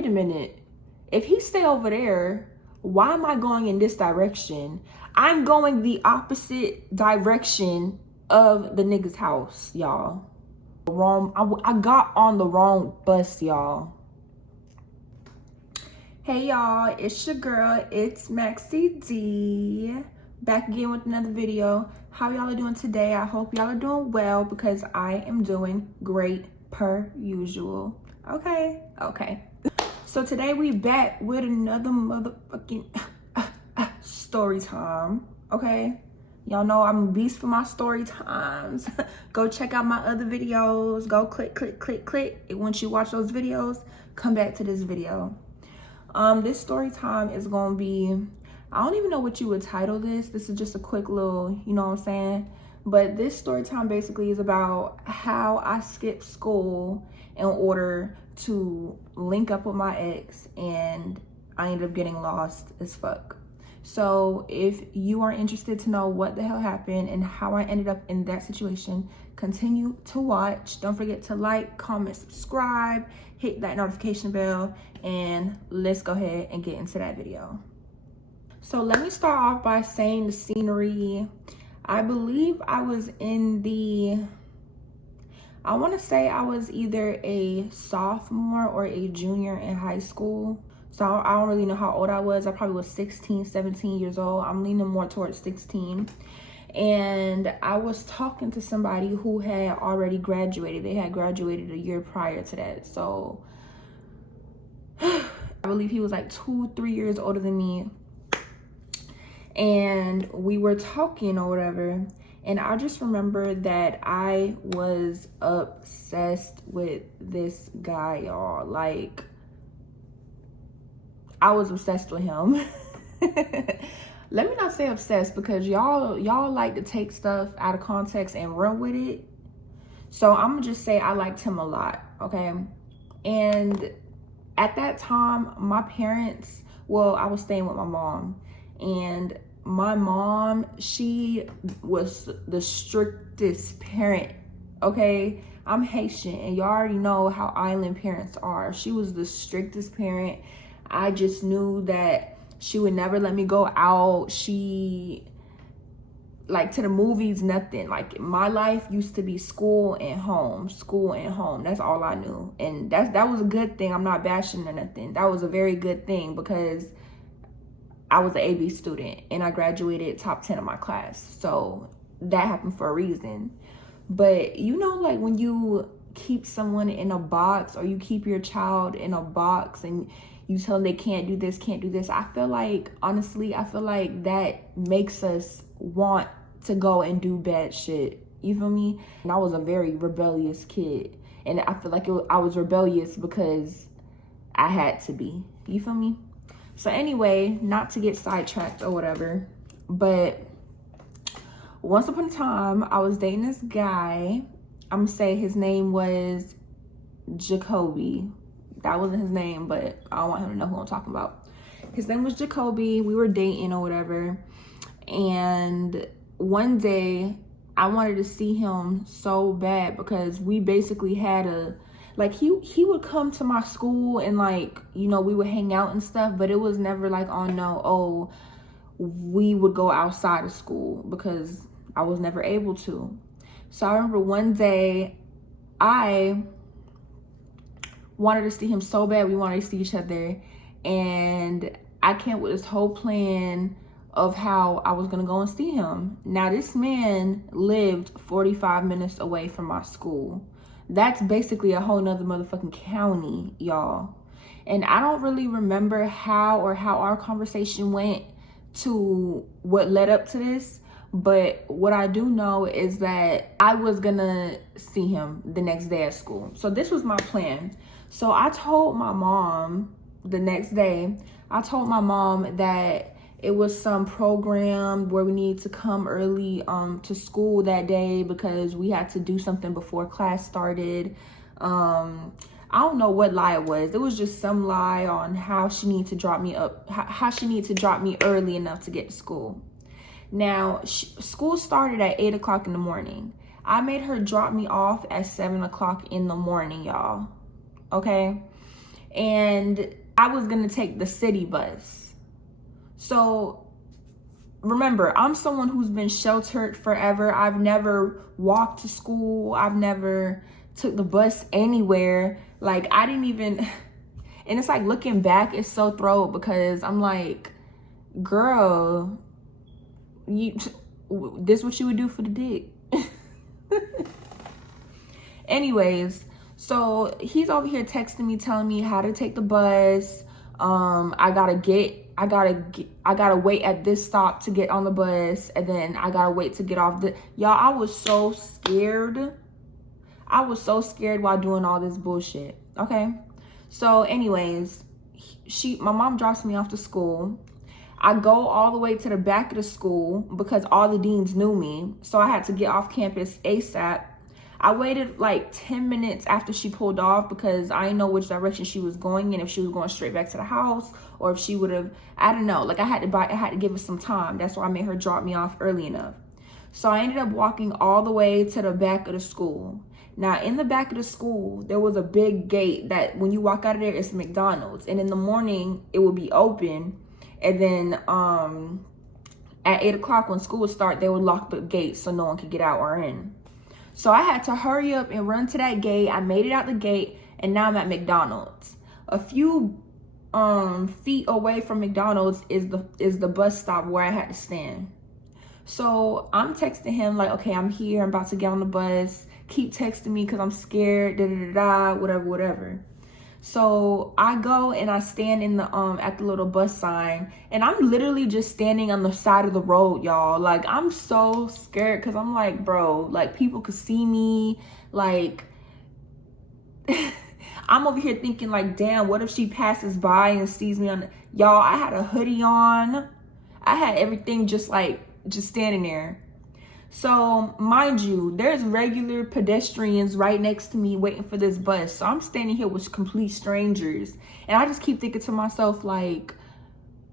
wait a minute. If he stay over there, why am I going in this direction? I'm going the opposite direction of the nigga's house, y'all. I got on the wrong bus, y'all. Hey y'all, it's your girl, it's Maxi D, back again with another video. How y'all are doing today? I hope y'all are doing well, because I am doing great per usual. Okay. So today we back with another motherfucking story time. Okay, y'all know I'm a beast for my story times. Go check out my other videos. Go click. And once you watch those videos, come back to this video. This story time is gonna be, I don't even know what you would title this. This is just a quick little, you know what I'm saying? But this story time basically is about how I skipped school in order to link up with my ex, and I ended up getting lost as fuck. So if you are interested to know what the hell happened and how I ended up in that situation, continue to watch. Don't forget to like, comment, subscribe, hit that notification bell, and let's go ahead and get into that video. So let me start off by saying the scenery. I believe I was in I want to say I was either a sophomore or a junior in high school. So I don't really know how old I was. I probably was 16, 17 years old. I'm leaning more towards 16. And I was talking to somebody who had already graduated. They had graduated a year prior to that. So I believe he was like 2-3 years older than me. And we were talking or whatever. And I just remember that I was obsessed with this guy, y'all. Like, I was obsessed with him. Let me not say obsessed, because y'all like to take stuff out of context and run with it. So I'm gonna just say I liked him a lot, okay? And at that time, my parents, well, I was staying with my mom, and my mom, she was the strictest parent, okay? I'm Haitian, and y'all already know how island parents are. She was the strictest parent. I just knew that she would never let me go out. She, like, to the movies, nothing. Like, my life used to be school and home. That's all I knew. And that was a good thing. I'm not bashing or nothing. That was a very good thing, because I was an AB student and I graduated top 10 of my class. So that happened for a reason. But you know, like, when you keep someone in a box, or you keep your child in a box and you tell them they can't do this, I feel like, honestly, that makes us want to go and do bad shit. You feel me? And I was a very rebellious kid. And I feel like I was rebellious because I had to be. You feel me? So anyway, not to get sidetracked or whatever, but once upon a time, I was dating this guy. I'm gonna say his name was Jacoby. That wasn't his name, but I don't want him to know who I'm talking about. His name was Jacoby. We were dating or whatever. And one day I wanted to see him so bad, because we basically had like, he would come to my school and, like, you know, we would hang out and stuff, but it was never like, we would go outside of school, because I was never able to. So I remember one day I wanted to see him so bad. We wanted to see each other, and I came with this whole plan of how I was gonna go and see him. Now, this man lived 45 minutes away from my school. That's basically a whole nother motherfucking county, y'all. And I don't really remember how our conversation went to what led up to this, but what I do know is that I was gonna see him the next day at school. So this was my plan. So I told my mom the next day, that it was some program where we needed to come early to school that day, because we had to do something before class started. I don't know what lie it was. It was just some lie on how she needed to drop me early enough to get to school. Now, school started at 8 o'clock in the morning. I made her drop me off at 7 o'clock in the morning, y'all. Okay? and I was gonna take the city bus. So remember, I'm someone who's been sheltered forever. I've never walked to school. I've never took the bus anywhere. Like, I didn't even, and it's like, looking back, it's so throw because I'm like, girl, this what you would do for the dick. Anyways, so he's over here texting me, telling me how to take the bus. I gotta wait at this stop to get on the bus, and then I gotta wait to get off the. Y'all, I was so scared. I was so scared while doing all this bullshit. Okay, so anyways, my mom drops me off to school. I go all the way to the back of the school because all the deans knew me, so I had to get off campus ASAP. I waited like 10 minutes after she pulled off because I didn't know which direction she was going and if she was going straight back to the house or if she would have, I don't know. Like, I had to give her some time. That's why I made her drop me off early enough. So I ended up walking all the way to the back of the school. Now, in the back of the school, there was a big gate that when you walk out of there, it's McDonald's. And in the morning, it would be open. And then at 8 o'clock when school would start, they would lock the gate so no one could get out or in. So I had to hurry up and run to that gate. I made it out the gate, and now I'm at McDonald's. A few feet away from McDonald's is the bus stop where I had to stand. So I'm texting him like, okay, I'm here. I'm about to get on the bus. Keep texting me because I'm scared. Whatever. So I go and I stand in the at the little bus sign, and I'm literally just standing on the side of the road, y'all. Like, I'm so scared because I'm like, bro, like, people could see me. Like, I'm over here thinking like, damn, what if she passes by and sees me on y'all? I had a hoodie on. I had everything just standing there. So mind you, there's regular pedestrians right next to me waiting for this bus. So I'm standing here with complete strangers. And I just keep thinking to myself, like,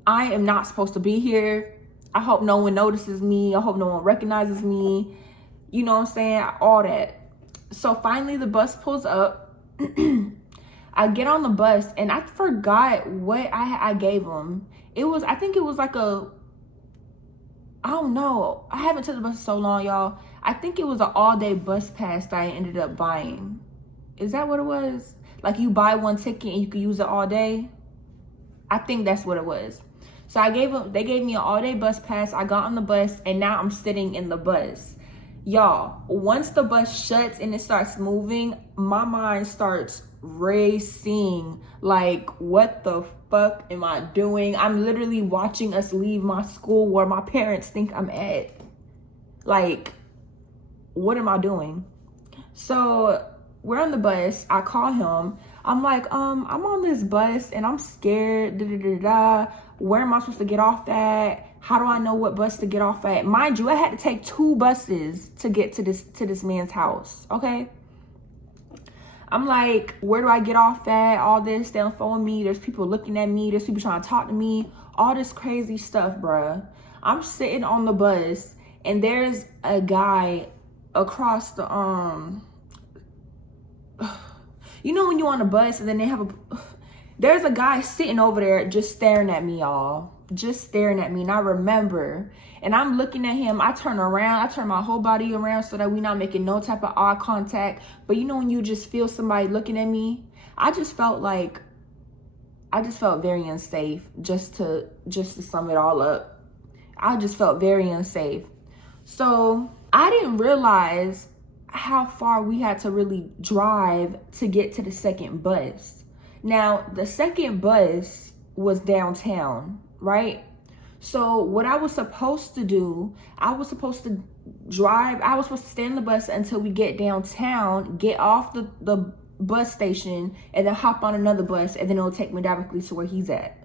I am not supposed to be here. I hope no one notices me. I hope no one recognizes me. You know what I'm saying? All that. So finally the bus pulls up. I get on the bus and I forgot what I gave them. I think it was like I don't know. I haven't took the bus in so long, y'all. I think it was an all-day bus pass that I ended up buying. Is that what it was? Like, you buy one ticket and you could use it all day? I think that's what it was. So they gave me an all-day bus pass. I got on the bus, and now I'm sitting in the bus. Y'all, once the bus shuts and it starts moving, my mind starts racing. Like, what the fuck am I doing? I'm literally watching us leave my school where my parents think I'm at. Like, what am I doing? So we're on the bus. I call him. I'm like, I'm on this bus and I'm scared. Where am I supposed to get off at? How do I know what bus to get off at? Mind you, I had to take 2 buses to get to this man's house. Okay. I'm like, where do I get off at? All this, they don't phone me. There's people looking at me. There's people trying to talk to me. All this crazy stuff, bruh. I'm sitting on the bus and there's a guy across the, you know when you're on a bus and then they have there's a guy sitting over there just staring at me, y'all. Just staring at me. And I remember, and I'm looking at him. I turn around. I turn my whole body around so that we're not making no type of eye contact. But you know when you just feel somebody looking at me? I just felt very unsafe. Just to sum it all up, I just felt very unsafe. So I didn't realize how far we had to really drive to get to the second bus. Now, the second bus was downtown, right? So what I was supposed to do, I was supposed to stay in the bus until we get downtown, get off the bus station, and then hop on another bus, and then it'll take me directly to where he's at.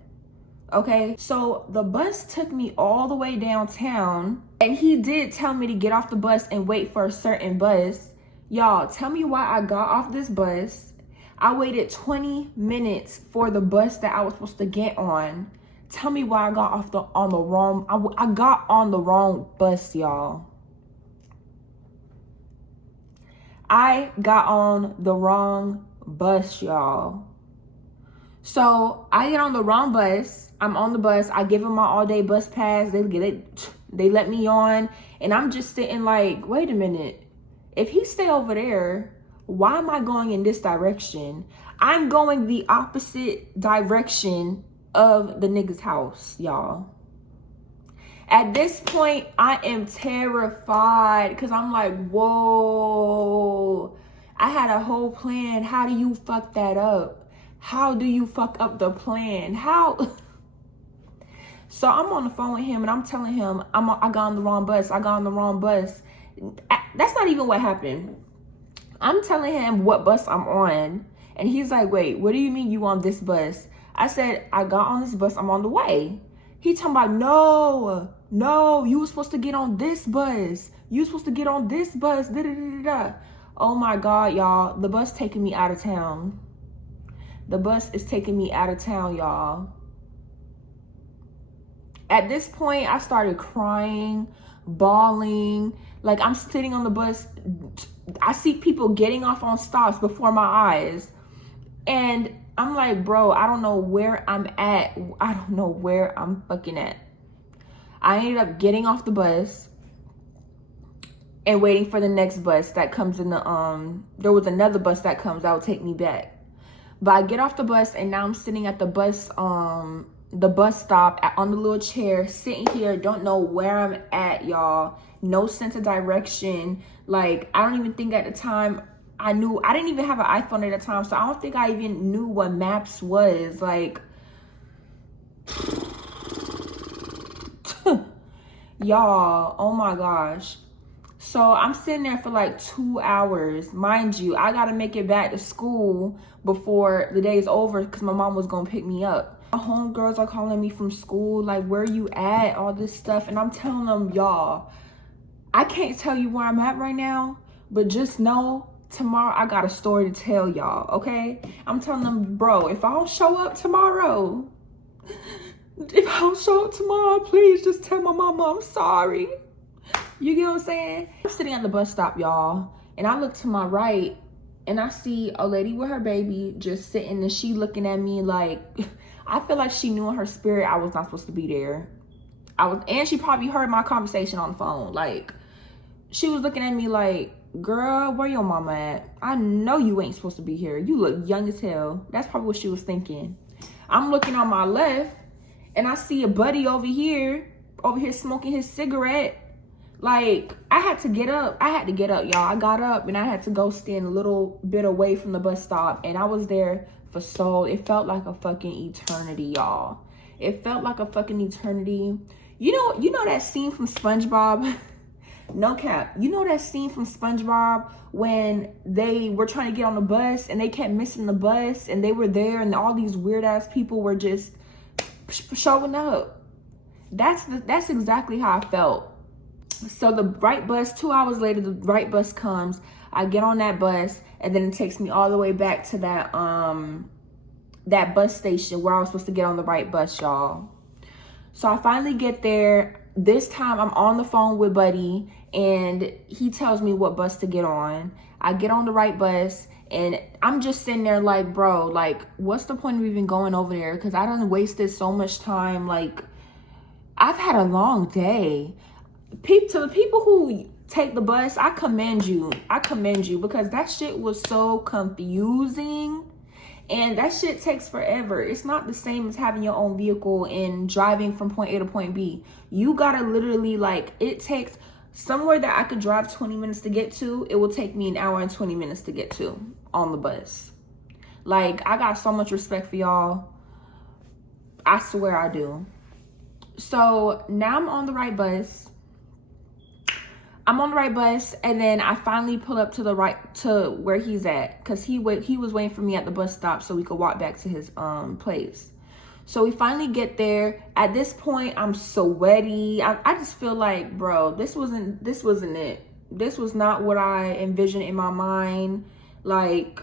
Okay, so the bus took me all the way downtown, and he did tell me to get off the bus and wait for a certain bus. Y'all, tell me why I got off this bus. I waited 20 minutes for the bus that I was supposed to get on. Tell me why I got on the wrong bus, y'all. I got on the wrong bus, y'all. So I get on the wrong bus. I'm on the bus. I give them my all-day bus pass. They let me on. And I'm just sitting like, wait a minute. If he stay over there, why am I going in this direction? I'm going the opposite direction of the nigga's house, y'all. At this point, I am terrified because I'm like, whoa. I had a whole plan. How do you fuck that up? How do you fuck up the plan? How? So I'm on the phone with him and I'm telling him I got on the wrong bus. I got on the wrong bus. That's not even what happened. I'm telling him what bus I'm on. And he's like, wait, what do you mean you on this bus? I said, I got on this bus. I'm on the way. He talking about, no, you were supposed to get on this bus. You were supposed to get on this bus. Da, da, da, da, da. Oh my God, y'all. The bus taking me out of town. The bus is taking me out of town, y'all. At this point, I started crying, bawling. Like, I'm sitting on the bus. I see people getting off on stops before my eyes. And I'm like, bro, I don't know where I'm at. I don't know where I'm fucking at. I ended up getting off the bus and waiting for the next bus that comes in the, there was another bus that comes that would take me back. But I get off the bus and now I'm sitting at the bus stop on the little chair, sitting here, don't know where I'm at, y'all. No sense of direction. Like, I don't even think at the time I didn't even have an iPhone at the time, so I don't think I even knew what maps was. Like, y'all, oh my gosh. So I'm sitting there for like 2 hours. Mind you, I gotta make it back to school before the day is over because my mom was gonna pick me up. My homegirls are calling me from school, like, where you at? All this stuff. And I'm telling them, y'all, I can't tell you where I'm at right now, but just know tomorrow I got a story to tell y'all, okay? I'm telling them, bro, if I don't show up tomorrow, please just tell my mama I'm sorry. You get what I'm saying? I'm sitting at the bus stop, y'all, and I look to my right and I see a lady with her baby just sitting, and she looking at me like, I feel like she knew in her spirit I was not supposed to be there. And she probably heard my conversation on the phone. Like, she was looking at me like, girl, where your mama at? I know you ain't supposed to be here. You look young as hell. That's probably what she was thinking. I'm looking on my left and I see a buddy over here smoking his cigarette. Like, I had to get up, y'all. I got up and I had to go stand a little bit away from the bus stop, and I was there for it felt like a fucking eternity, y'all. It felt like a fucking eternity. You know that scene from SpongeBob? No cap. You know that scene from SpongeBob when they were trying to get on the bus and they kept missing the bus, and they were there and all these weird ass people were just showing up? That's exactly how I felt. So the right bus, 2 hours later, the right bus comes. I get on that bus, and then it takes me all the way back to that bus station where I was supposed to get on the right bus, y'all. So I finally get there. This time I'm on the phone with Buddy, and he tells me what bus to get on. I get on the right bus, and I'm just sitting there like, bro, like, what's the point of even going over there? Because I done wasted so much time. Like, I've had a long day. To the people who take the bus, I commend you because that shit was so confusing, and that shit takes forever. It's not the same as having your own vehicle and driving from point A to point B. You gotta literally, like, it takes somewhere that I could drive 20 minutes to get to, it will take me an hour and 20 minutes to get to on the bus. Like, I got so much respect for y'all. I swear I do. So now I'm on the right bus. And then I finally pull up to the right to where he's at, because he was waiting for me at the bus stop so we could walk back to his place. So we finally get there. At this point, I'm sweaty. I just feel like, bro, this wasn't it. This was not what I envisioned in my mind. Like,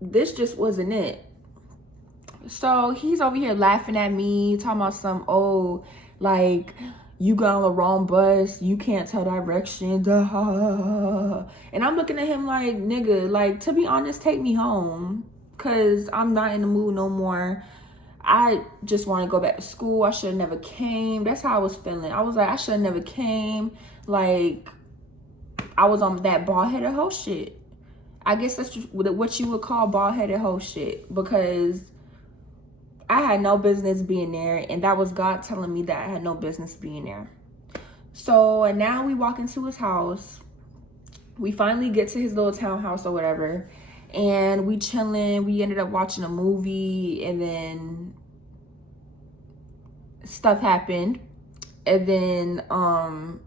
this just wasn't it. So he's over here laughing at me, talking about some, oh, like, you got on the wrong bus, you can't tell directions. And I'm looking at him like, nigga, like, to be honest, take me home. because I'm not in the mood no more. I just want to go back to school. I should have never came. That's how I was feeling. I was like, I should have never came. Like, I was on that bald-headed hoe shit. I guess that's what you would call bald-headed hoe shit, because I had no business being there, and that was God telling me that I had no business being there. So, and now we walk into his house. We finally get to his little townhouse or whatever, and we chilling. We ended up watching a movie, and then stuff happened. And then I'm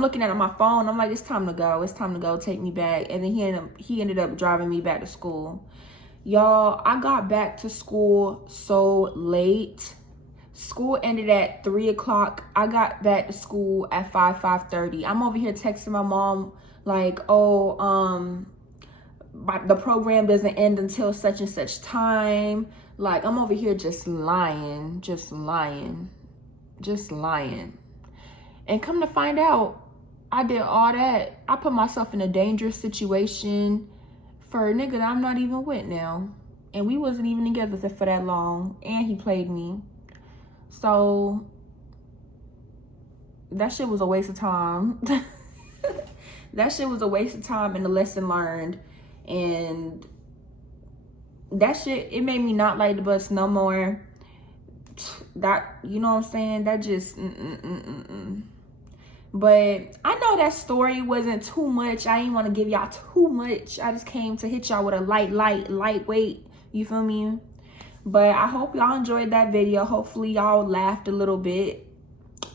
looking at my phone. I'm like, it's time to go. It's time to go. Take me back. And then he ended up driving me back to school. Y'all, I got back to school so late. School ended at 3 o'clock. I got back to school at 5:30. I'm over here texting my mom like, oh, the program doesn't end until such and such time. Like, I'm over here just lying. And come to find out, I did all that. I put myself in a dangerous situation for a nigga that I'm not even with now. And we wasn't even together for that long. And he played me. So that shit was a waste of time. That shit was a waste of time and a lesson learned. And that shit, it made me not like the bus no more. That, you know what I'm saying? That just, But I know that story wasn't too much. I didn't want to give y'all too much. I just came to hit y'all with a lightweight. You feel me? But I hope y'all enjoyed that video. Hopefully y'all laughed a little bit.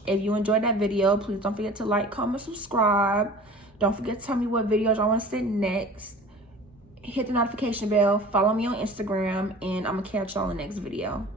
If you enjoyed that video, please don't forget to like, comment, subscribe. Don't forget to tell me what videos y'all want to see next. Hit the notification bell. Follow me on Instagram. And I'm going to catch y'all in the next video.